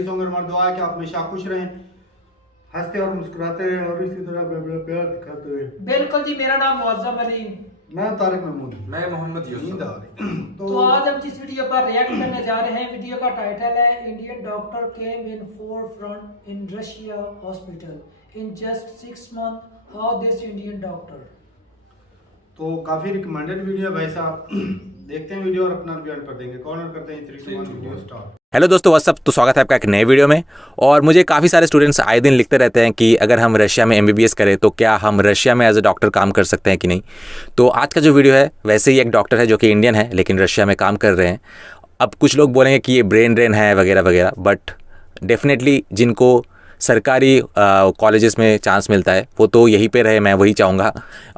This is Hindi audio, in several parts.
खैरियत होंगे। हमारी दुआ है कि आप हमेशा खुश रहें, हंसते और मुस्कुराते रहें और इसी तरह अपना प्यार दिखाते हुए। बिल्कुल जी, मेरा नाम मुअज्जम अली, मैं तारिक महमूद, मैं मोहम्मद यूसुफ। तो आज हम जिस वीडियो पर रिएक्ट करने जा रहे हैं, वीडियो का टाइटल है Indian doctor came in forefront in Russia hospital in just 6 months, how this Indian doctor. तो काफी रिकमेंडेड वीडियो है भाई साहब। देखते हैं वीडियो और अपना रिव्यू पर देंगे। कॉर्नर करते हैं 3 2 1 वीडियो स्टार्ट। हेलो दोस्तों, व्हाट्सअप। तो स्वागत है आपका एक नए वीडियो में। और मुझे काफ़ी सारे स्टूडेंट्स आए दिन लिखते रहते हैं कि अगर हम रशिया में एमबीबीएस करें तो क्या हम रशिया में एज अ डॉक्टर काम कर सकते हैं कि नहीं। तो आज का जो वीडियो है वैसे ही एक डॉक्टर है जो कि इंडियन है लेकिन रशिया में काम कर रहे हैं। अब कुछ लोग बोलेंगे कि ये ब्रेन ड्रेन है वगैरह वगैरह, बट डेफिनेटली जिनको सरकारी कॉलेजेस में चांस मिलता है वो तो यहीं पे रहे, मैं वही चाहूँगा,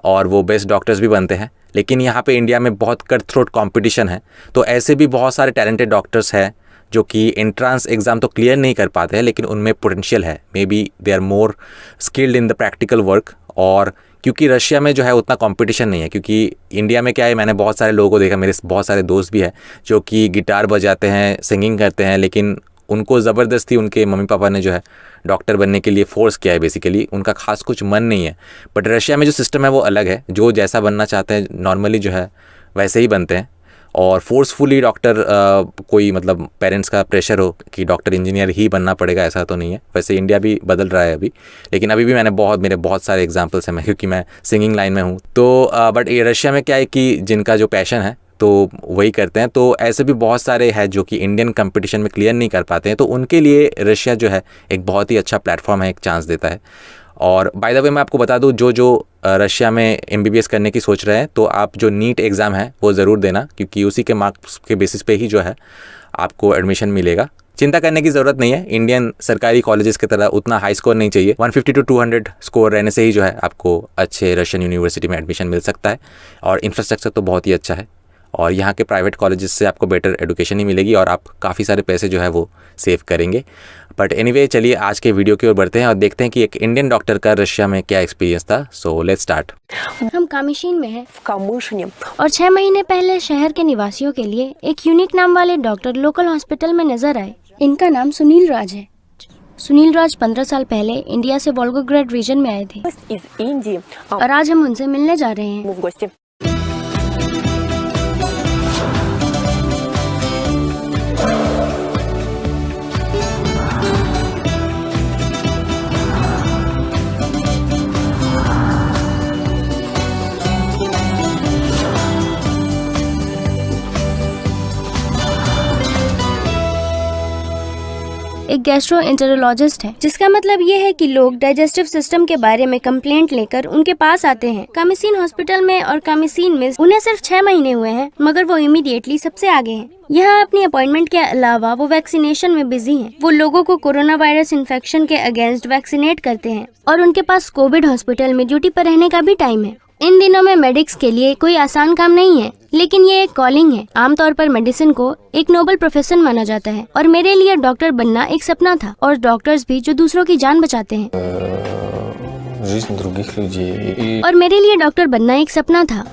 और वो बेस्ट डॉक्टर्स भी बनते हैं। लेकिन यहाँ पे इंडिया में बहुत कट थ्रोट कॉम्पिटिशन है, तो ऐसे भी बहुत सारे टैलेंटेड डॉक्टर्स हैं जो कि एंट्रेंस एग्ज़ाम तो क्लियर नहीं कर पाते हैं लेकिन उनमें पोटेंशियल है। May be they are more skilled in the practical work. और क्योंकि रशिया में जो है उतना कंपटीशन नहीं है, क्योंकि इंडिया में क्या है, मैंने बहुत सारे लोगों को देखा, मेरे बहुत सारे दोस्त भी हैं जो कि गिटार बजाते हैं, सिंगिंग करते हैं, लेकिन उनको ज़बरदस्ती उनके मम्मी पापा ने जो है डॉक्टर बनने के लिए फ़ोर्स किया है। बेसिकली उनका खास कुछ मन नहीं है। बट रशिया में जो सिस्टम है वो अलग है, जो जैसा बनना चाहते हैं नॉर्मली जो है वैसे ही बनते हैं। और फोर्सफुली डॉक्टर कोई मतलब पेरेंट्स का प्रेशर हो कि डॉक्टर इंजीनियर ही बनना पड़ेगा, ऐसा तो नहीं है। वैसे इंडिया भी बदल रहा है अभी, लेकिन अभी भी मेरे बहुत सारे एग्जांपल्स हैं, क्योंकि मैं सिंगिंग लाइन में हूँ। तो बट ये रशिया में क्या है कि जिनका जो पैशन है तो वही करते हैं। तो ऐसे भी बहुत सारे हैं जो कि इंडियन कंपटीशन में क्लियर नहीं कर पाते हैं, तो उनके लिए रशिया जो है एक बहुत ही अच्छा प्लेटफॉर्म है, एक चांस देता है। और बाय द वे मैं आपको बता दूं, जो रशिया में एमबीबीएस करने की सोच रहे हैं तो आप जो नीट एग्ज़ाम है वो ज़रूर देना, क्योंकि उसी के मार्क्स के बेसिस पे ही जो है आपको एडमिशन मिलेगा। चिंता करने की ज़रूरत नहीं है, इंडियन सरकारी कॉलेजेस की तरह उतना हाई स्कोर नहीं चाहिए। 150 to 200 स्कोर रहने से ही जो है आपको अच्छे रशियन यूनिवर्सिटी में एडमिशन मिल सकता है। और इंफ्रास्ट्रक्चर तो बहुत ही अच्छा है, और यहाँ के प्राइवेट कॉलेजेस से आपको बेटर एजुकेशन ही मिलेगी और आप काफ़ी सारे पैसे जो है वो सेव करेंगे। बट एनीवे, चलिए आज के वीडियो की ओर बढ़ते हैं और देखते हैं कि एक इंडियन डॉक्टर का रशिया में क्या एक्सपीरियंस था। So let's start. हम कामिशीन में हैं और 6 महीने पहले शहर के निवासियों के लिए एक यूनिक नाम वाले डॉक्टर लोकल हॉस्पिटल में नजर आए। इनका नाम सुनील राज है। सुनील राज 15 साल पहले इंडिया से वोल्गोग्राड रीजन में आए थे और आज हम उनसे मिलने जा रहे हैं। एक गैस्ट्रोएंटेरोलॉजिस्ट है, जिसका मतलब ये है कि लोग डाइजेस्टिव सिस्टम के बारे में कंप्लेंट लेकर उनके पास आते हैं। कामिसीन हॉस्पिटल में और कामिसीन में उन्हें सिर्फ 6 महीने हुए हैं, मगर वो इमीडिएटली सबसे आगे हैं। यहाँ अपनी अपॉइंटमेंट के अलावा वो वैक्सीनेशन में बिजी हैं। वो लोगों को कोरोना वायरस इन्फेक्शन के अगेंस्ट वैक्सीनेट करते हैं और उनके पास कोविड हॉस्पिटल में ड्यूटी पर रहने का भी टाइम है। इन दिनों में मेडिक्स के लिए कोई आसान काम नहीं है, लेकिन ये एक कॉलिंग है। आमतौर पर मेडिसिन को एक नोबल प्रोफेशन माना जाता है और मेरे लिए डॉक्टर बनना एक सपना था। और डॉक्टर्स भी जो दूसरों की जान बचाते हैं, और मेरे लिए डॉक्टर बनना एक सपना था।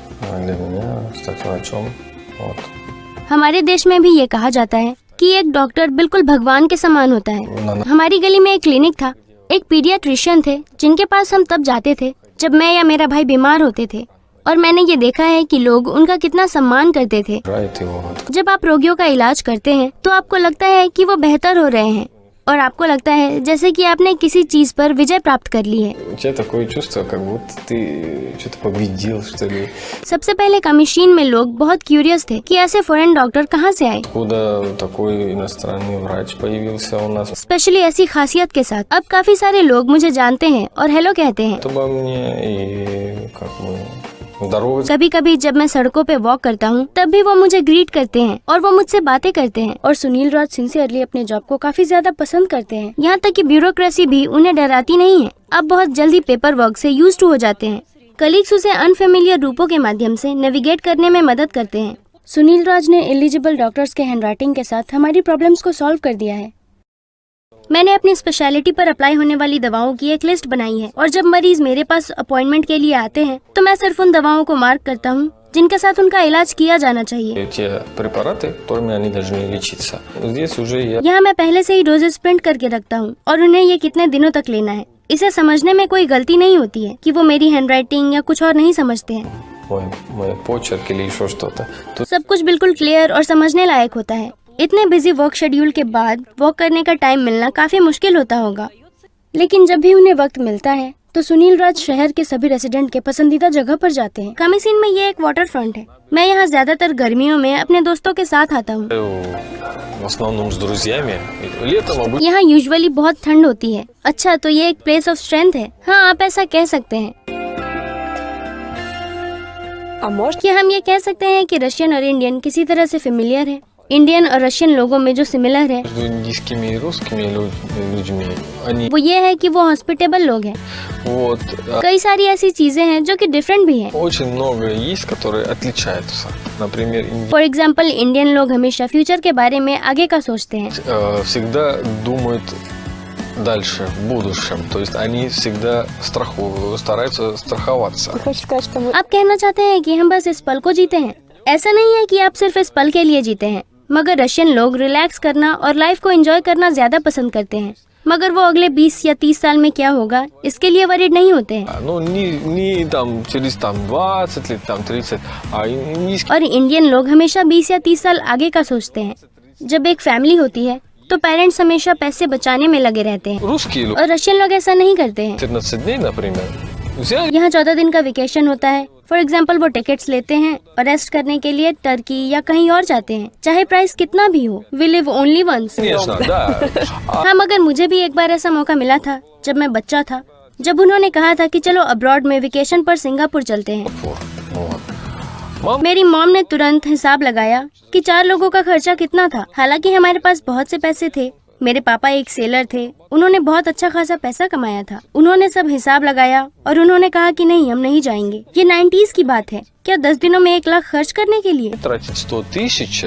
हमारे देश में भी ये कहा जाता है कि एक डॉक्टर बिल्कुल भगवान के समान होता है। हमारी गली में एक क्लिनिक था, एक पीडियाट्रिशियन थे जिनके पास हम तब जाते थे जब मैं या मेरा भाई बीमार होते थे, और मैंने ये देखा है कि लोग उनका कितना सम्मान करते थे। जब आप रोगियों का इलाज करते हैं तो आपको लगता है कि वो बेहतर हो रहे हैं और आपको लगता है जैसे कि आपने किसी चीज पर विजय प्राप्त कर ली है। सबसे पहले कमीशन में लोग बहुत क्यूरियस थे कि ऐसे फॉरेन डॉक्टर कहाँ से आए, स्पेशली ऐसी खासियत के साथ। अब काफी सारे लोग मुझे जानते हैं और हेलो कहते हैं। कभी कभी जब मैं सड़कों पे वॉक करता हूँ तब भी वो मुझे ग्रीट करते हैं और वो मुझसे बातें करते हैं। और सुनील राज सिंसियरली अपने जॉब को काफी ज्यादा पसंद करते हैं, यहाँ तक कि ब्यूरोक्रेसी भी उन्हें डराती नहीं है। अब बहुत जल्दी पेपर वर्क से यूज्ड हो जाते हैं। कलीग्स उसे अनफेमिलियर रूपों के माध्यम से नेविगेट करने में मदद करते हैं। सुनील राज ने एलिजिबल डॉक्टर्स के हैंडराइटिंग के साथ हमारी प्रॉब्लम्स को सॉल्व कर दिया है। मैंने अपनी स्पेशलिटी पर अप्लाई होने वाली दवाओं की एक लिस्ट बनाई है और जब मरीज मेरे पास अपॉइंटमेंट के लिए आते हैं तो मैं सिर्फ उन दवाओं को मार्क करता हूँ जिनके साथ उनका इलाज किया जाना चाहिए। Те препараты, которыми они должны लечиться. Здесь уже я यहाँ मैं पहले से ही डोजेस प्रिंट करके रखता हूँ और उन्हें ये कितने दिनों तक लेना है। इसे समझने में कोई गलती नहीं होती है कि वो मेरी हैंडराइटिंग या कुछ और नहीं समझते हैं। мой почерк или еще что-то. Тут सब कुछ बिल्कुल क्लियर और समझने लायक होता है। इतने बिजी वर्क शेड्यूल के बाद वॉक करने का टाइम मिलना काफी मुश्किल होता होगा, लेकिन जब भी उन्हें वक्त मिलता है तो सुनील राज शहर के सभी रेसिडेंट के पसंदीदा जगह पर जाते हैं। कामिसीन में ये एक वाटर फ्रंट है। मैं यहाँ ज्यादातर गर्मियों में अपने दोस्तों के साथ आता हूँ। в основном с друзьями. Летом обычно यहाँ यूजुअली बहुत ठंड होती है। अच्छा, तो ये एक प्लेस ऑफ स्ट्रेंथ है। हाँ, आप ऐसा कह सकते हैं। क्या हम ये कह सकते हैं कि रशियन और इंडियन किसी तरह से फेमिलियर है? इंडियन और रशियन लोगों में जो सिमिलर है между индийскими и русскими людьми, они वो ये है कि वो हॉस्पिटेबल लोग हैं। вот कई सारी ऐसी चीजें हैं जो कि डिफरेंट भी हैं। очень много есть, которые отличаются. Например, फॉर एग्जाम्पल, इंडियन लोग हमेशा फ्यूचर के बारे में आगे का सोचते हैं। всегда думают дальше, в будущем. То есть они всегда стараются страховаться. आप कहना चाहते हैं कि हम बस इस पल को जीते हैं? ऐसा नहीं है कि आप सिर्फ इस पल के लिए जीते हैं, मगर रशियन लोग रिलैक्स करना और लाइफ को एंजॉय करना ज्यादा पसंद करते हैं। मगर वो अगले 20 या 30 साल में क्या होगा इसके लिए वरीड नहीं होते हैं। Ну, не там через 20 лет, 30, а индийские और इंडियन लोग हमेशा 20 या 30 साल आगे का सोचते हैं। जब एक फैमिली होती है तो पेरेंट्स हमेशा पैसे बचाने में लगे रहते हैं, русские люди. और रशियन लोग ऐसा नहीं करते हैं। 14 дней, например, взяли यहाँ 14 दिन का वेकेशन होता है। फॉर एग्जाम्पल, वो टिकट्स लेते हैं और रेस्ट करने के लिए टर्की या कहीं और जाते हैं, चाहे प्राइस कितना भी हो। We live only once. конечно, да. हाँ, मगर मुझे भी एक बार ऐसा मौका मिला था जब मैं बच्चा था, जब उन्होंने कहा था कि चलो अब्रॉड में वेकेशन पर सिंगापुर चलते हैं। Вот. मेरी मॉम ने तुरंत हिसाब लगाया कि 4 लोगों का खर्चा कितना था। हालांकि हमारे पास बहुत से पैसे थे। मेरे पापा एक सेलर थे, उन्होंने बहुत अच्छा खासा पैसा कमाया था। उन्होंने सब हिसाब लगाया और उन्होंने कहा कि नहीं, हम नहीं जाएंगे। ये 90s की बात है। क्या 10 दिनों में 1 लाख खर्च करने के लिए? Тратить 100 тысяч.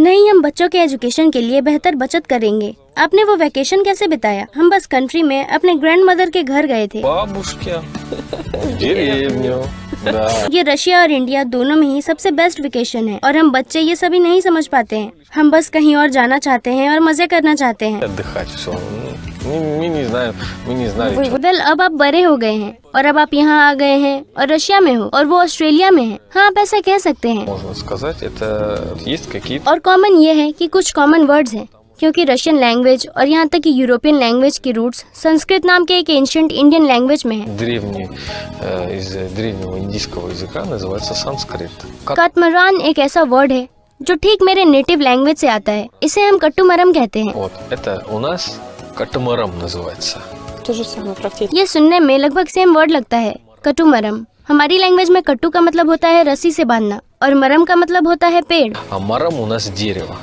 नहीं, हम बच्चों के एजुकेशन के लिए बेहतर बचत करेंगे। आपने वो वैकेशन कैसे बिताया? हम बस कंट्री में अपने ग्रैंड मदर के घर गए थे। Бабушке. В деревню. Да. ये रशिया और इंडिया दोनों में ही सबसे बेस्ट वेकेशन है और हम बच्चे ये सभी नहीं समझ पाते हैं। हम बस कहीं और जाना चाहते हैं और मजे करना चाहते हैं। Отдыхать все. Мы не знаем, мы не знали. что- वेल, अब आप बड़े हो गए हैं और अब आप यहाँ आ गए हैं और रशिया में हो और वो ऑस्ट्रेलिया में है। हाँ, आप ऐसा कह सकते हैं। Можно сказать, это есть какие-то और कॉमन ये है कि कुछ कॉमन वर्ड्स हैं, क्योंकि रशियन लैंग्वेज और यहाँ तक कि यूरोपियन लैंग्वेज की रूट्स संस्कृत नाम के एक एंशिएंट इंडियन लैंग्वेज में है। древний, из древнего индийского языка называется санскрит. काटमरान एक ऐसा वर्ड है जो ठीक मेरे नेटिव लैंग्वेज से आता है। इसे हम कट्टुमरम कहते हैं। Вот, это у нас катамарам называется. ये सुनने में लगभग सेम वर्ड लगता है, कट्टुमरम। हमारी लैंग्वेज में कट्टू का मतलब होता है रस्सी से बांधना और मरम का मतलब होता है पेड़। А марам у нас дерево.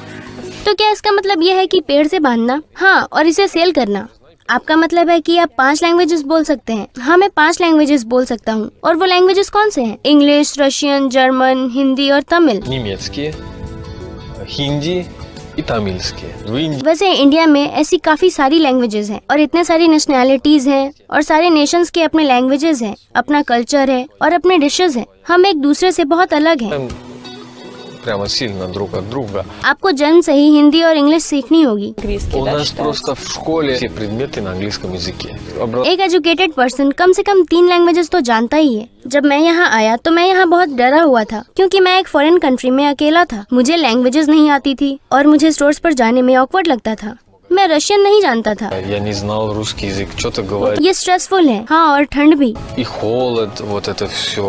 तो क्या इसका मतलब ये है कि पेड़ से बांधना? हाँ, और इसे सेल करना। आपका मतलब है कि आप 5 लैंग्वेजेस बोल सकते हैं? हाँ, मैं 5 लैंग्वेजेस बोल सकता हूँ। और वो लैंग्वेजेस कौन से हैं? इंग्लिश, रशियन, जर्मन, हिंदी और तमिल। Немецкие, хинди и тамильские. В Индии वैसे इंडिया में ऐसी काफी सारी लैंग्वेजेस हैं और इतने सारी नेशनैलिटीज हैं और सारे नेशंस के अपने लैंग्वेजेस हैं, अपना कल्चर है और अपने डिशेस हैं। हम एक दूसरे से बहुत अलग हैं। прямо сильно друг от друга. आपको जन्म से ही हिंदी और इंग्लिश सीखनी होगी। У нас просто в школе все предметы на английском языке. एक एजुकेटेड पर्सन कम से कम 3 लैंग्वेजेस तो जानता ही है। जब मैं यहाँ आया तो मैं यहाँ बहुत डरा हुआ था, क्योंकि मैं एक फॉरेन कंट्री में अकेला था। मुझे लैंग्वेजेस नहीं आती थी और मुझे स्टोर्स पर जाने में ऑकवर्ड लगता था। मैं रशियन नहीं जानता था। Я не знал русский язык, что-то говорить. ये स्ट्रेसफुल है। हाँ, और ठंड भी। И холод, вот это все.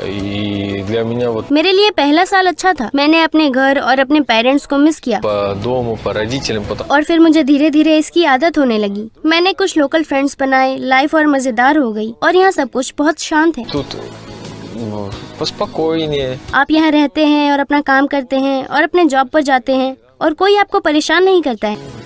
И для меня вот मेरे लिए पहला साल अच्छा था। मैंने अपने घर और अपने पेरेंट्स को मिस किया по дому, по родителям, потом और फिर मुझे धीरे धीरे इसकी आदत होने लगी। मैंने कुछ लोकल फ्रेंड्स बनाए, लाइफ और मजेदार हो गई और यहाँ सब कुछ बहुत शांत है। тут поспокойнее. आप यहाँ रहते हैं और अपना काम करते हैं और अपने जॉब पर जाते हैं और कोई आपको परेशान नहीं करता है।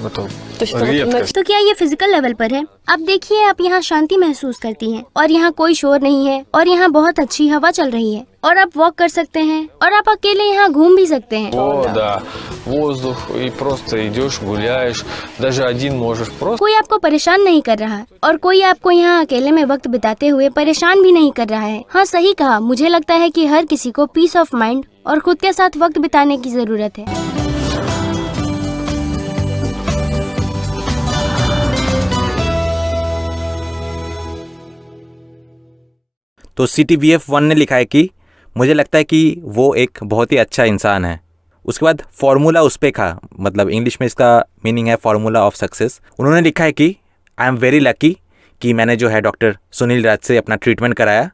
Это редкость. तो क्या ये फिजिकल लेवल पर है? अब देखिए, आप यहाँ शांति महसूस करती हैं और यहाँ कोई शोर नहीं है और यहाँ बहुत अच्छी हवा चल रही है और आप वॉक कर सकते हैं और आप अकेले यहाँ घूम भी सकते हैं। О, да, воздух, и просто идешь, гуляешь, даже один можешь просто. कोई आपको परेशान नहीं कर रहा और कोई आपको यहाँ अकेले में वक्त बिताते हुए परेशान भी नहीं कर रहा है। हाँ, सही कहा। मुझे लगता है कि हर किसी को पीस ऑफ माइंड और खुद के साथ वक्त बिताने की जरूरत है। तो CTVF1 ने लिखा है कि मुझे लगता है कि वो एक बहुत ही अच्छा इंसान है। उसके बाद फॉर्मूला उस पे था, मतलब इंग्लिश में इसका मीनिंग है फॉर्मूला ऑफ सक्सेस। उन्होंने लिखा है कि आई एम वेरी लकी कि मैंने जो है डॉक्टर सुनील राज से अपना ट्रीटमेंट कराया।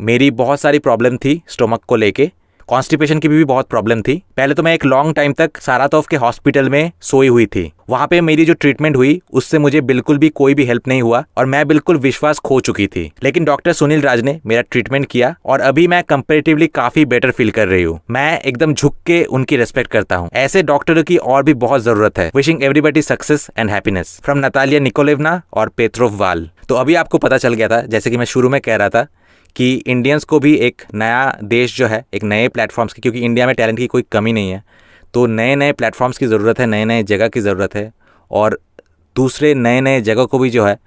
मेरी बहुत सारी प्रॉब्लम थी स्टोमक को लेके, कॉन्स्टिपेशन की भी बहुत प्रॉब्लम थी। पहले तो मैं एक लॉन्ग टाइम तक सारातोफ के हॉस्पिटल में सोई हुई थी। वहाँ पे मेरी जो ट्रीटमेंट हुई उससे मुझे बिल्कुल भी कोई भी हेल्प नहीं हुआ और मैं बिल्कुल विश्वास खो चुकी थी। लेकिन डॉक्टर सुनील राज ने मेरा ट्रीटमेंट किया और अभी मैं कंपैरेटिवली काफ़ी बेटर फील कर रही हूँ। मैं एकदम झुक के उनकी रेस्पेक्ट करता हूँ। ऐसे डॉक्टरों की और भी बहुत ज़रूरत है। Wishing everybody success and happiness from Natalia Nikolaevna और पेत्रोव वाल। तो अभी आपको पता चल गया था, जैसे कि मैं शुरू में कह रहा था, कि इंडियंस को भी एक नया देश जो है, एक नए प्लेटफॉर्म्स की, क्योंकि इंडिया में टैलेंट की कोई कमी नहीं है, तो नए नए प्लेटफॉर्म्स की ज़रूरत है, नए नए जगह की ज़रूरत है और दूसरे नए नए जगह को भी जो है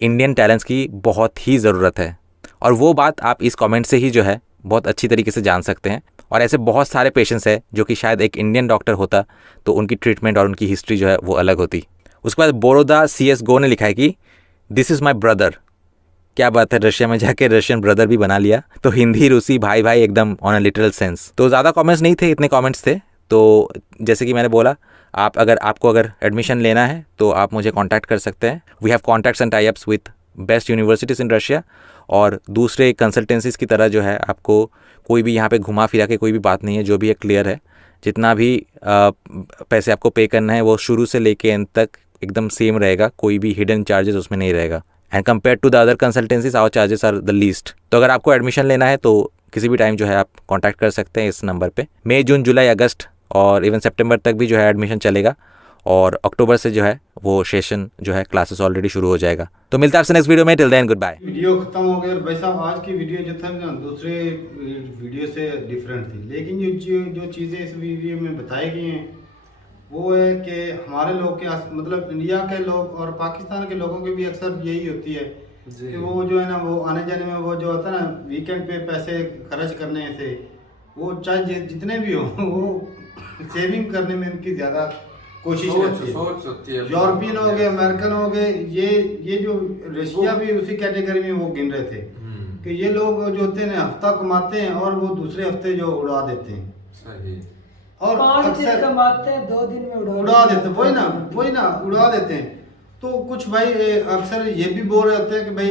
इंडियन टैलेंट्स की बहुत ही ज़रूरत है। और वो बात आप इस कमेंट से ही जो है बहुत अच्छी तरीके से जान सकते हैं। और ऐसे बहुत सारे पेशेंट्स हैं जो कि शायद एक इंडियन डॉक्टर होता तो उनकी ट्रीटमेंट और उनकी हिस्ट्री जो है वो अलग होती। उसके बाद बोरोदा CSGO ने लिखा है कि दिस इज़ माई ब्रदर। क्या बात है, रशिया में जाके रशियन ब्रदर भी बना लिया। तो हिंदी रूसी भाई भाई एकदम ऑन अ लिटरल सेंस। तो ज़्यादा कमेंट्स नहीं थे, इतने कमेंट्स थे। तो जैसे कि मैंने बोला, आपको अगर एडमिशन लेना है तो आप मुझे कांटेक्ट कर सकते हैं। We have contacts and tie ups with best universities in Russia. और दूसरे कंसल्टेंसीज़ की तरह जो है आपको कोई भी यहाँ पे घुमा फिरा के कोई भी बात नहीं है, जो भी है क्लियर है। जितना भी पैसे आपको पे करना है वो शुरू से लेके एंड तक एकदम सेम रहेगा, कोई भी हिडन चार्जेस उसमें नहीं रहेगा। And compare to the other consultancies our charges are the least. तो अगर आपको एडमिशन लेना है तो किसी भी टाइम जो है आप कांटेक्ट कर सकते हैं इस नंबर पे। मई, जून, जुलाई, अगस्त और इवन सितंबर तक भी जो है एडमिशन चलेगा और अक्टूबर से जो है वो सेशन जो है क्लासेस ऑलरेडी शुरू हो जाएगा। तो मिलता है आपसे नेक्स्ट वीडियो में। Till then good bye. Video खत्म हो गया और भाई साहब आज की वीडियो जो था ना दूसरे वीडियो से डिफरेंट थी, लेकिन जो चीज़ें इस वीडियो में बताई गई हैं वो है कि हमारे लोग के मतलब इंडिया के लोग और पाकिस्तान के लोगों की भी अक्सर यही होती है कि वो जो है ना वो आने जाने में वो जो होता है ना वीकेंड पे पैसे खर्च करने से वो चाहे जितने भी हो वो सेविंग करने में उनकी ज़्यादा कोशिश रहती है। यूरोपियन हो गए, अमेरिकन हो गए, ये जो रशिया भी उसी कैटेगरी में वो गिन रहे थे कि ये लोग जो होते हैं हफ्ता कमाते हैं और वो दूसरे हफ्ते जो उड़ा देते हैं। सही। और 5 दिन कमाते हैं 2 दिन में उड़ा देते हैं। वही ना उड़ा देते हैं। तो कुछ भाई अक्सर ये भी बोल रहे होते हैं कि भाई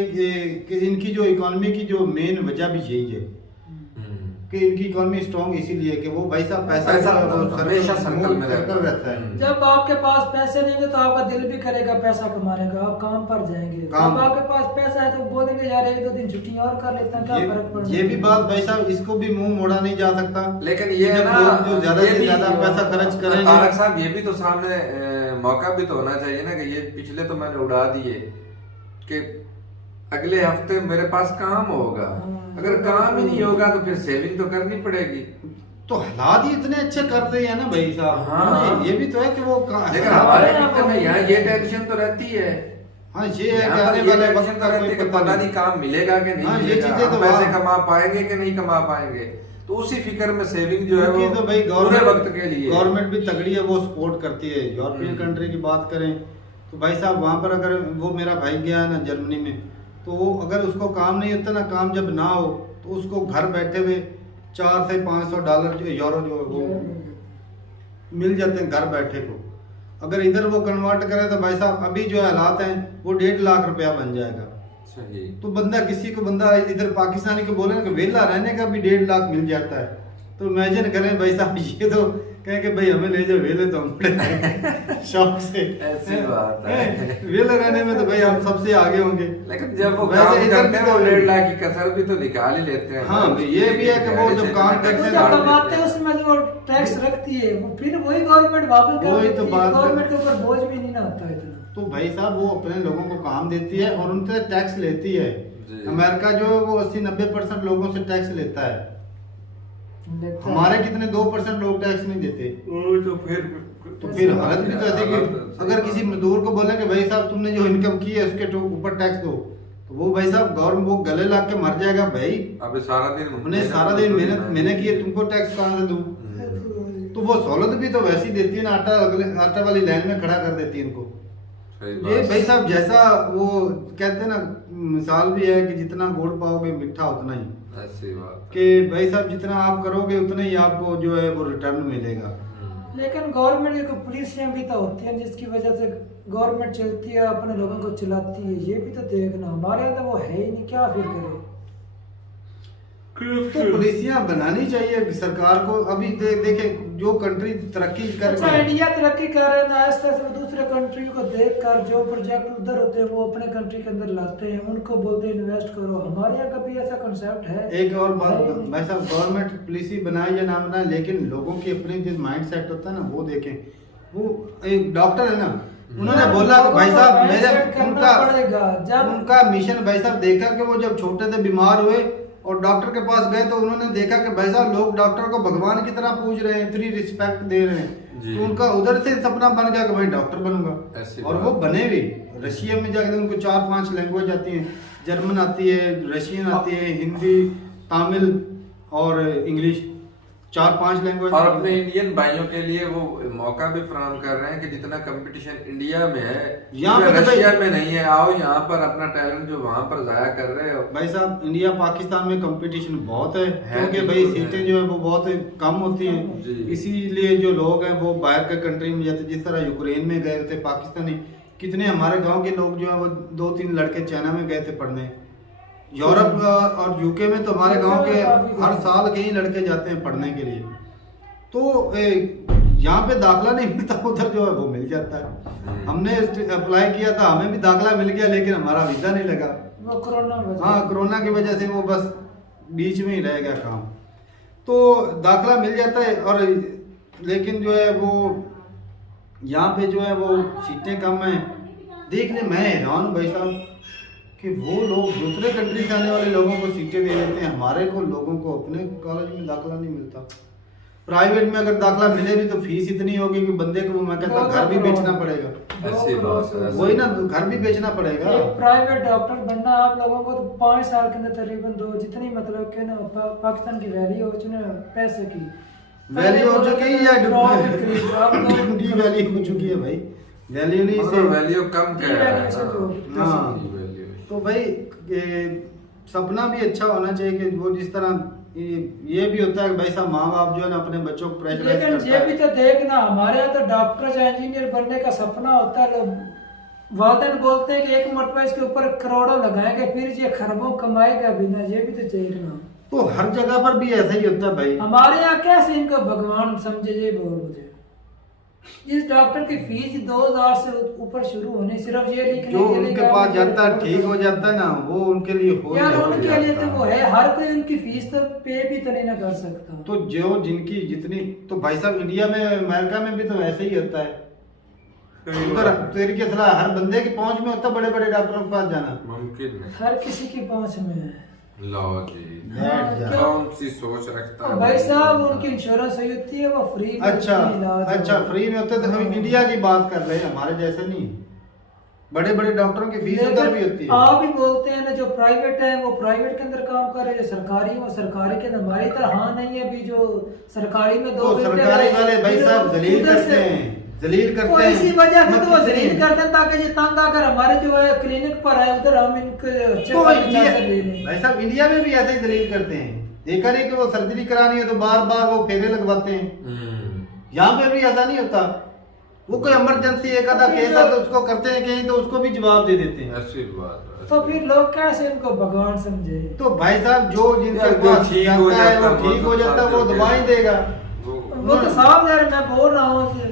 कि इनकी जो इकोनॉमी की जो मेन वजह भी यही है कि इनकी इकोनॉमी स्ट्रॉन्ग इसीलिए कि वो भाई साहब पैसा हमेशा सर्कल में रहता है। जब आपके पास पैसे नहीं है तो आपका दिल भी करेगा पैसा कमाने का, आप काम पर जाएंगे। जब आपके पास पैसा है तो बोलेंगे यार 1-2 दिन छुट्टी और कर लेते हैं, क्या फर्क पड़ता है। ये भी बात भाई साहब इसको भी मुंह मोड़ा नहीं जा सकता। लेकिन ये है ना जो ज्यादा से ज्यादा पैसा खर्च करेंगे। तारक साहब ये भी तो सामने मौका भी तो होना चाहिए ना कि ये पिछले तो मैंने उड़ा दिए कि अगले हफ्ते मेरे पास काम होगा। अगर काम ही नहीं होगा तो फिर सेविंग तो करनी पड़ेगी। तो हालात ही इतने अच्छे कर रहे हैं ना भाई साहब। हाँ। ये भी तो है कि वो लेकिन हमारे में यहाँ ये टेंशन तो रहती है। हाँ ये है कि आने वाले वक्त का कोई पता नहीं काम मिलेगा कि नहीं मिलेगा, ये चीजें तो पैसे कमा पाएंगे कि नहीं कमा पाएंगे। तो उसी फिक्र में सेविंग जो है वो तो भाई पूरे वक्त के लिए गवर्नमेंट भी तगड़ी है, वो सपोर्ट करती है। यूरोपियन कंट्री की बात करें तो भाई साहब वहाँ पर अगर वो मेरा भाई गया है ना जर्मनी में, तो वो अगर उसको काम नहीं होता ना, काम जब ना हो तो उसको घर बैठे हुए $400 से $500 जो यूरो जो वो मिल जाते हैं घर बैठे को। अगर इधर वो कन्वर्ट करें तो भाई साहब अभी जो हालात हैं वो 1.5 लाख रुपया बन जाएगा। सही। तो बंदा किसी को बंदा इधर पाकिस्तानी को बोले ना कि वेला रहने का भी 1.5 लाख मिल जाता है। तो तो इमेजिन करें भाई साहब, ये तो कहें कि भाई हमें ले जाओ वेले, तो हम शौक से ऐसी बात है। वेले रहने में तो भाई हम सबसे आगे होंगे। लेकिन जब वो वैसे काम इधर करते हैं भी वो तो- 1.5 लाख की कसर भी तो निकाल ही लेते हैं। हाँ, ये भी है कि वो जब काम करते तो हैं जो कमाते हैं उसमें जो टैक्स रखती है वो फिर वही गवर्नमेंट वापस कर वही देती तो है। बात है। गवर्नमेंट के ऊपर बोझ भी नहीं ना होता है इतना। तो भाई साहब वो अपने लोगों को काम देती है और उनसे टैक्स लेती है। जी। अमेरिका जो है वो 80-90% लोगों से टैक्स लेता है। लेता है। हमारे कितने 2% लोग टैक्स नहीं देते। तो फिर हालत भी तो ऐसे कि अगर किसी मजदूर को बोले कि भाई साहब तुमने जो इनकम की है उसके ऊपर टैक्स दो, तो वो भाई साहब गवर्नमेंट वो गले लग के मर जाएगा। भाई अबे सारा दिन हमने सारा दिन मेहनत मैंने की है, तुमको टैक्स कहाँ से दूं? तो वो सहूलत भी तो वैसी देती है ना, आटा वाली लाइन में खड़ा कर देती है इनको। सही ये बात। भाई साहब जैसा वो कहते हैं ना, मिसाल भी है कि जितना गुड़ पाओगे मीठा उतना ही, ऐसी बात कि भाई साहब जितना आप करोगे उतना ही आपको जो है वो रिटर्न मिलेगा। लेकिन गवर्नमेंट की पुलिसियां भी तो होती हैं जिसकी वजह से गवर्नमेंट चलती है, अपने लोगों को चलाती है। ये भी तो देखना, हमारे यहाँ तो वो है ही नहीं, क्या फिर करे। तो पुलिसियां बनानी चाहिए सरकार को। अभी देखें जो कंट्री तरक्की कर अच्छा, रही है, इंडिया तरक्की कर रहे हैं ना, आस्ते आस्ते दूसरे कंट्री को देखकर जो प्रोजेक्ट उधर होते हैं वो अपने कंट्री के अंदर लाते हैं, उनको बोलते हैं इन्वेस्ट करो। हमारे यहाँ कभी ऐसा कंसेप्ट है? एक और बात है ही नहीं। भाई साहब, गवर्नमेंट पॉलिसी बनाए या ना बनाए, लेकिन लोगों की अपनी जो माइंड सेट होता है ना वो देखें। वो एक डॉक्टर है ना, उन्होंने बोला कि भाई साहब मेरे mindset करना पड़ेगा। जब उनका मिशन भाई साहब देखा कि वो जब छोटे थे बीमार हुए और डॉक्टर के पास गए तो उन्होंने देखा कि भाई साहब लोग डॉक्टर को भगवान की तरह पूज रहे हैं, इतनी रिस्पेक्ट दे रहे हैं। जी। तो उनका उधर से सपना बन गया कि भाई डॉक्टर बनूंगा, ऐसी और बात। वो बने भी। रशिया में जाकर उनको 4-5 लैंग्वेज आती हैं, जर्मन आती है, रशियन आती है, हिंदी, तमिल और इंग्लिश, 4-5 लैंग्वेज। और अपने इंडियन भाइयों के लिए वो मौका भी फराहम कर रहे हैं कि जितना कंपटीशन इंडिया में है यहाँ पे तो रशिया भाई- में नहीं है। आओ यहाँ पर अपना टैलेंट जो वहाँ पर जाया कर रहे हो। भाई साहब इंडिया पाकिस्तान में कंपटीशन बहुत है, क्योंकि भाई बिल्कुल है। सीटें जो है वो बहुत कम होती जी। हैं। इसीलिए जो लोग हैं वो बाहर के कंट्री में जाते, जिस तरह यूक्रेन में गए थे पाकिस्तानी, कितने हमारे गांव के लोग जो है वो 2-3 लड़के चाइना में गए थे पढ़ने। यूरोप और यूके में तो हमारे गांव के हर साल कई लड़के जाते हैं पढ़ने के लिए। तो यहाँ पे दाखला नहीं मिलता, उधर जो है वो मिल जाता है। हमने अप्लाई किया था, हमें भी दाखला मिल गया, लेकिन हमारा वीजा नहीं लगा। वो कोरोना वजह हाँ, कोरोना की वजह से वो बस बीच में ही रह गया काम। तो दाखला मिल जाता है, और लेकिन जो है वो यहाँ पे जो है वो सीटें कम हैं। देखने मैं हैरान हूँ भाई साहब कि वो लोग दूसरे कंट्री से आने वाले लोगों को सीटें दे देते हैं, हमारे को लोगों को अपने कॉलेज में दाखला नहीं मिलता। प्राइवेट में अगर दाखला मिले भी तो फीस इतनी होगी कि बंदे को मैं कहता हूँ घर भी बेचना पड़ेगा। ऐसी बात है। वही ना, घर भी बेचना पड़ेगा। एक प्राइवेट डॉक्टर बनना आप लोगों को तो 5 साल के अंदर तकरीबन दो जितनी मतलब कि ना पाकिस्तान की वैल्यू हो चुकी है पैसे की, वैल्यू हो चुकी है या आप लोग डी वैल्यू हो चुकी है भाई, वैल्यू नहीं मतलब से। वैल्यू कम कर रहा है Devaluation ना। जो- हाँ। Devaluation। तो भाई सपना भी अच्छा होना चाहिए कि वो जिस तरह ये भी होता है कि भाई साहब माँ बाप जो है ना अपने बच्चों को प्रेशराइज लेकिन करता ये है। भी तो देखना, हमारे यहाँ तो डॉक्टर या इंजीनियर बनने का सपना होता है। वालिदैन बोलते हैं कि एक मरतबा इसके ऊपर करोड़ों लगाएंगे फिर ये खरबों कमाएगा भी ना। ये भी तो देखना, तो हर जगह पर भी ऐसा ही होता है भाई। हमारे यहाँ कैसे इनको भगवान समझे, ये बोल मुझे। जिस डॉक्टर की फीस 2000 से ऊपर शुरू होनी, सिर्फ ये लिखने जो के लिए उनके कि पास आप जाता है ये ठीक हो जाता है ना, वो उनके लिए हो यार जाता उनके है। लिए तो वो है, हर कोई उनकी फीस तो पे भी तो नहीं ना कर सकता। तो जो जिनकी जितनी, तो भाई साहब इंडिया में अमेरिका में भी तो ऐसे ही होता है। उधर तेरी के सलाह हर बंदे की पहुंच में होता बड़े बड़े डॉक्टरों के पास जाना। मुमकिन नहीं। हर किसी की पहुंच में है। लो जी, बैठ जा। कौन सी सोच रखता है भाई साहब उनकी इंश्योरेंस हुई होती है, वो फ्री में अच्छा उसकी इलाज अच्छा, हो। फ्री में होते तो हम इंडिया की बात कर रहे हैं, हमारे जैसे नहीं। बड़े बड़े डॉक्टरों की फीस उधर भी होती लेकिन है। आप भी बोलते हैं ना जो प्राइवेट है वो प्राइवेट के अंदर काम कर रहे हैं, जो सरकारी वो सरकारी के अंदर। हमारी तरह हाँ नहीं है, अभी जो सरकारी में तो सरकारी वाले भाई साहब जलील करते हैं, जलील तो करते हैं। इसी वजह से तो वो मत जलील कितनी- करते हैं ताकि ये तंग आकर हमारे जो है क्लिनिक पर है उधर हम इनको तो चेकअप इंडिया ले लें। भाई साहब इंडिया में भी ऐसे ही दलील करते हैं। देखा नहीं कि वो सर्जरी करानी है तो बार बार वो फेरे लगवाते हैं। यहाँ पे भी ऐसा नहीं होता। वो कोई इमरजेंसी एक आधा केस है तो उसको करते हैं कहीं तो उसको भी जवाब दे देते हैं। ऐसी बात है। तो फिर लोग कैसे इनको भगवान समझे? तो भाई साहब जो जिनके यार, पास ठीक हो आता है वो जाता, ठीक हो जाता है, वो वो दवाई देगा। वो तो साहब यार मैं बोल रहा हूँ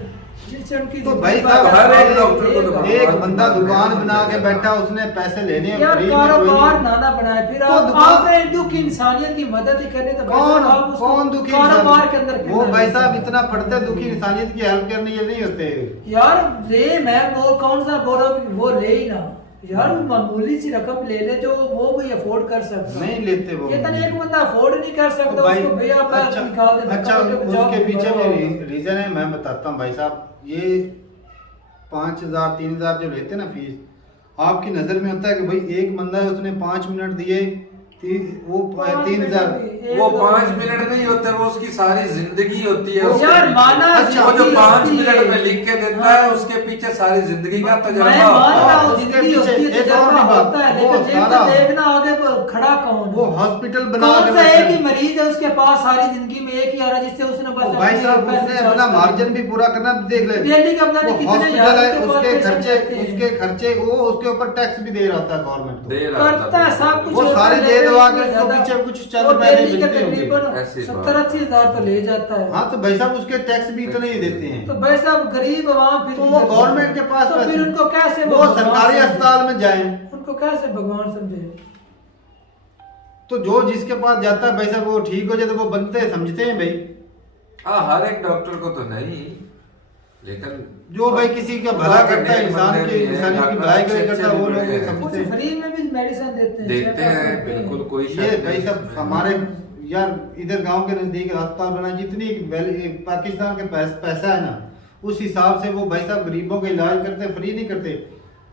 जिनसे उनकी तो भाई साहब हर एक डॉक्टर को तो एक बंदा दुकान बना के बैठा, उसने पैसे लेने हैं यार फ्री में, कोई कारोबार नहीं। नाना बनाए फिर तो आप दुकान- आपने दुख इंसानियत की मदद ही करनी तो भाई कौन साहब आप उसको कौन दुखी कारोबार के अंदर इंसान? वो करना भाई है। साहब इतना पढ़ते दुखी इंसानियत की हेल्प करने ये नहीं होते। यार ले मैं वो कौन सा बोल रहा हूँ वो ले ही ना यार, वो मामूली सी रकम ले ले जो वो भी अफोर्ड कर सकता है। नहीं लेते वो। ये तो एक बंदा अफोर्ड नहीं कर सकता तो भाई उसको भैया पैसा निकाल दे अच्छा उसके पीछे भी रीजन है, मैं बताता हूँ भाई साहब। ये 5,000 3,000 जो लेते हैं ना फीस, आपकी नजर में होता है कि भाई एक बंदा है उसने 5 मिनट दिए, वो 3,000। वो 5 मिनट नहीं होते, वो उसकी सारी जिंदगी होती है। वो उसके यार पीछे। माना अच्छा, वो जो जिंदगी 5 होती मिनट है। में लिख के देता हाँ। है, उसके पीछे सारी जिंदगी का मैं तजुर्बा मान होता रहा है। हूँ उसके जिंदगी पीछे होती है, एक और तजुर्बा भी बात, होता है, वो लेकिन एक सारा- तो देखना आगे खड़ा कौन वो है। हॉस्पिटल बना कौन के सा बैठा एक ही है। मरीज है उसके पास सारी जिंदगी में एक ही आ रहा है जिससे उसने बस तो भाई साहब पैसे उसने चार्ज अपना कर मार्जिन दिए। भी पूरा करना देख ले। दिल्ली का अपना वो कितने हॉस्पिटल हजार है, के बाद उसके पैसे खर्चे देते हैं। उसके खर्चे वो उसके ऊपर टैक्स भी दे रहा होता है गवर्नमेंट दे को। रहा करता है सब कुछ वो होता सारे है, दे लेकिन दवा के इसमें उसको ज्यादा- पीछे कुछ चंद वो पैसे दिल्ली के मिलते होंगे। तकरीबन ऐसी बात। 70-80 हजार तो ले जाता है। हाँ तो भाई साहब उसके टैक्स भी इतने ही देते हैं। तो भाई साहब गरीब आवाम फिर तो वो गवर्नमेंट के पास तो पैसे- फिर उनको कैसे वो भगवान सरकारी समझे? अस्पताल में जाएं उनको कैसे भगवान समझे? तो जो जिसके पास जाता है भाई साहब वो ठीक हो जाए तो वो बनते हैं, समझते हैं भाई। हाँ, हर एक डॉक्टर को तो नहीं, लेकिन जो भाई किसी का भला करता है, इंसान की इंसानियत की भलाई करता है, वो लोग ये कुछ समझते हैं। फ्री में भी मेडिसिन देते हैं, देते चेकअप हैं, करते हैं। बिल्कुल कोई ये शक भाई नहीं साहब इसमें। हमारे यार इधर गांव के नजदीक अस्पताल बना, जितनी पाकिस्तान के पैसा है ना उस हिसाब से वो भाई साहब गरीबों का इलाज करते हैं, फ्री नहीं करते।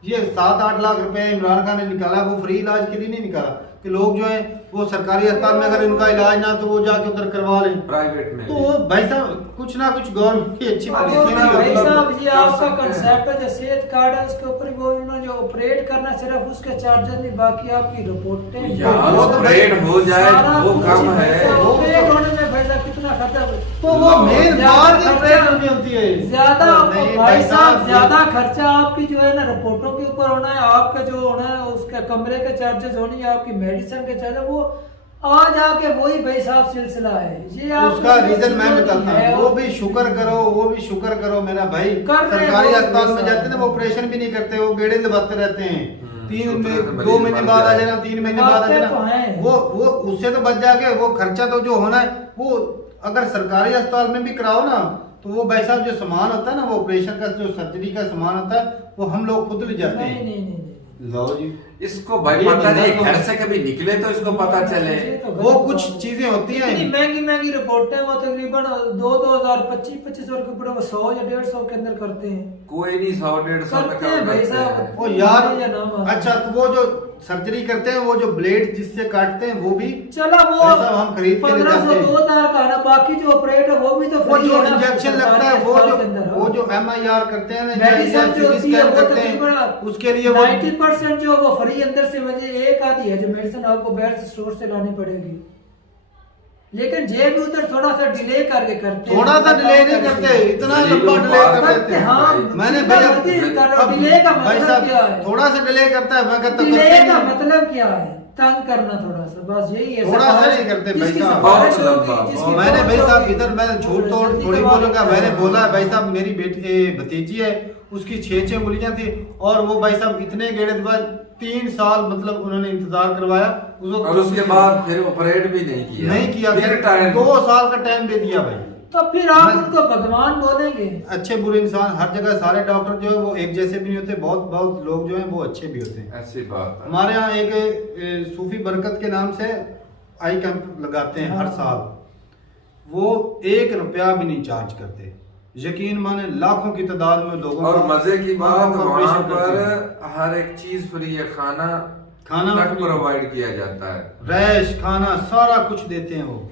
ये 7-8 लाख रुपए इमरान खान ने निकाला, वो फ्री इलाज के लिए नहीं निकाला कि लोग जो है वो सरकारी अस्पताल में अगर इनका इलाज ना तो वो जाके उधर करवा लें। प्राइवेट में तो वो भाई साहब कुछ ना कुछ गवर्नमेंट की अच्छी अब पॉलिसी वो भाई नहीं साहब ये कर आपका सकते हैं। कंसेप्ट है जो सेहत कार्ड है उसके ऊपर वो उन्होंने जो ऑपरेट करना सिर्फ उसके चार्जेस नहीं, बाकी आपकी रिपोर्टें यार वो तो ऑपरेट हो जाए सारा वो कुछ कम भाई है। साहब, ऑपरेट होने में भाई साहब कितना खर्चा तो वो मेन ज्यादा बात ही खर्चा- ऑपरेट होनी होती है। ज्यादा नहीं भाई साहब ये- ज्यादा खर्चा आपकी जो है ना रिपोर्टों के ऊपर होना है, आपका जो होना है उसके कमरे के चार्जेस होनी है, आपकी मेडिसिन के चार्जेस, वो आ जाके वही भाई साहब सिलसिला है ये आप उसका रीजन मैं बताता है, हूँ। वो भी शुक्र करो, वो भी शुक्र करो मेरा भाई। कर रहे हैं सरकारी वो अस्पताल में भी जाते हैं वो ऑपरेशन भी नहीं करते, वो गेड़े दबाते रहते हैं। शुक्र है तो 2 मरीज महीने मर बाद आ जाए। जाना, 3 महीने बाद आ आते जाना। तो हैं। वो उससे तो बच जाके वो खर्चा तो जो होना है वो अगर सरकारी अस्पताल में भी कराओ ना तो वो भाई साहब जो सामान होता है ना, वो ऑपरेशन का जो सर्जरी का सामान होता है वो हम लोग खुद ले जाते नहीं हैं। नहीं नहीं लो जी इसको भाई ये पता नहीं बंदा घर से कभी निकले तो इसको पता चले। ये तो वो गलत कुछ बात है। चीजें होती इतनी हैं। महंगी महंगी रिपोर्टें वो तकरीबन 2,000 2500 के ऊपर वो 100 या 150 के अंदर करते हैं। कोई नहीं 100-150 में करते काम हैं भाई करते साहब। हैं। ओ यार या ना मानो। अच्छा तो वो जो सर्जरी करते हैं वो जो ब्लेड जिससे काटते हैं वो भी चला वो भाई साहब हम खरीद के ले 1500 जाते हैं। 2000 का है ना, बाकी जो ऑपरेट है वो भी तो वो free जो है ना, इंजेक्शन सरकारी लगता है अस्पताल के अंदर, वो जो MIR करते हैं ना या मेडिसिन जो CT होती है स्कैन वो करते हैं तकरीबन उसके लिए वो 90% जो वो फ्री अंदर से मुझे एक आधी है जो मेडिसिन आपको बाहर से स्टोर से लानी पड़ेगी, लेकिन जे भी उधर थोड़ा सा डिले करके करते हैं। थोड़ा सा डिले नहीं करते, इतना डिले लंबा डिले कर करते देते हैं। हाँ, मैंने जितना भैया मर्जी कर लो, अब डिले का भाई मतलब क्या साहब है? थोड़ा सा डिले करता है मैं कहता डिले करते का नहीं। मतलब क्या है? तंग करना थोड़ा सा, बस यही है। थोड़ा सा सिफारिश- नहीं करते भाई जिसकी साहब। सिफारिश बहुत होगी, लंबा, जिसकी मैंने भाई पहुंच साहब होगी, इधर मैं झूठ वो तो जल्दी थोड़ी करवा बोलूंगा, देता मैंने है। बोला भाई साहब मेरी बेटी भतीजी है उसकी 6 उंगलियां थी और वो भाई साहब इतने गेड़े के बाद 3 साल मतलब उन्होंने इंतजार करवाया और उसके बाद फिर ऑपरेट भी नहीं किया। नहीं किया, फिर फिर टाइम 2 साल का टाइम दे दिया भाई। तो फिर आप मैं- उनको भगवान बोलेंगे? अच्छे बुरे इंसान हर जगह, सारे डॉक्टर जो है वो एक जैसे भी नहीं होते, बहुत बहुत लोग जो है वो अच्छे भी होते हैं। ऐसी बात है। हमारे यहाँ एक सूफी बरकत के नाम से आई कैंप लगाते हैं हर हाँ। साल, वो 1 रुपया भी नहीं चार्ज करते, यकीन माने लाखों की तादाद में लोगों और का- मजे की बात आंखों का वहाँ ऑपरेशन करते हैं। पर हर एक चीज फ्री है, खाना तक free। प्रोवाइड किया जाता है। रैश खाना सारा कुछ देते हैं वो।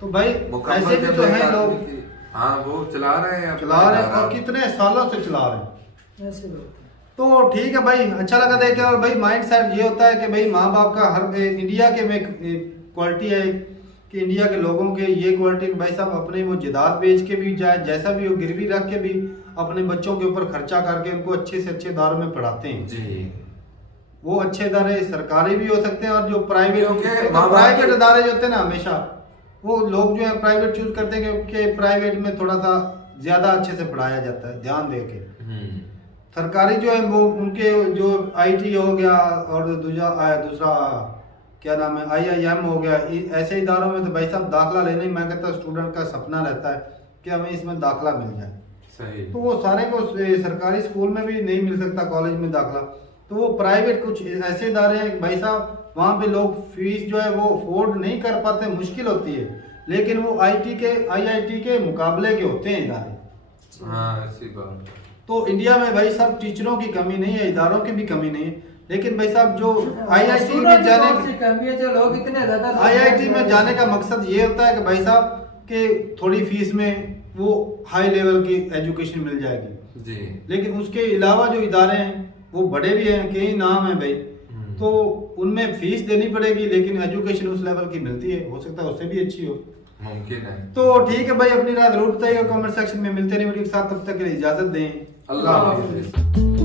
तो भाई मुकम्मल ऐसे भी तो जब हैं एक लोग आदमी की- हाँ वो चला रहे हैं, चला रहे हैं और कितने सालों से चला रहे हैं। ऐसे बात है। तो ठीक है भाई, अच्छा लगा देख के। और भाई माइंड सेट ये होता है कि भाई माँ बाप का हर इंडिया के में क्वालिटी है कि इंडिया के लोगों के ये क्वालिटी भाई साहब अपने वो जायदाद बेच के भी जाए, जैसा भी हो गिरवी रख के भी अपने बच्चों के ऊपर खर्चा करके उनको अच्छे से अच्छे इदारों में पढ़ाते हैं। जी, वो अच्छे इदारे सरकारी भी हो सकते हैं और जो क्योंकि माँ बाप प्राइवेट इदारे जो होते हैं ना, हमेशा वो लोग जो है प्राइवेट चूज करते हैं क्योंकि प्राइवेट में थोड़ा सा ज्यादा अच्छे से पढ़ाया जाता है ध्यान दे के। सरकारी जो है वो उनके जो IT हो गया और दूसरा क्या नाम है IIM हो गया, ऐसे इदारों में तो भाई साहब दाखला लेने ही मैं कहता स्टूडेंट का सपना रहता है कि हमें इसमें दाखला मिल जाए। सही। तो वो सारे को सरकारी स्कूल में भी नहीं मिल सकता, कॉलेज में दाखला, तो वो प्राइवेट कुछ ऐसे इदारे हैं भाई साहब वहाँ पे लोग फीस जो है वो अफोर्ड नहीं कर पाते, मुश्किल होती है, लेकिन वो IIT के मुकाबले के होते हैं इदारे। हाँ, ऐसी बात। तो इंडिया में भाई साहब टीचरों की कमी नहीं है, इदारों की भी कमी नहीं है, लेकिन भाई साहब जो IIT में जाने का मकसद ये होता है कि भाई साहब के थोड़ी फीस में वो हाई लेवल की एजुकेशन मिल जाएगी जी, लेकिन उसके अलावा जो इदारे हैं वो बड़े भी हैं, कई नाम है भाई, तो उनमें फीस देनी पड़ेगी लेकिन एजुकेशन उस लेवल की मिलती है, हो सकता है उससे भी अच्छी हो, मुमकिन है। तो ठीक है भाई, अपनी राय जरूर बताइएगा कमेंट सेक्शन में। मिलते हैं वीडियो के साथ, तब तक के लिए इजाजत दें। अल्लाह हाफिज़।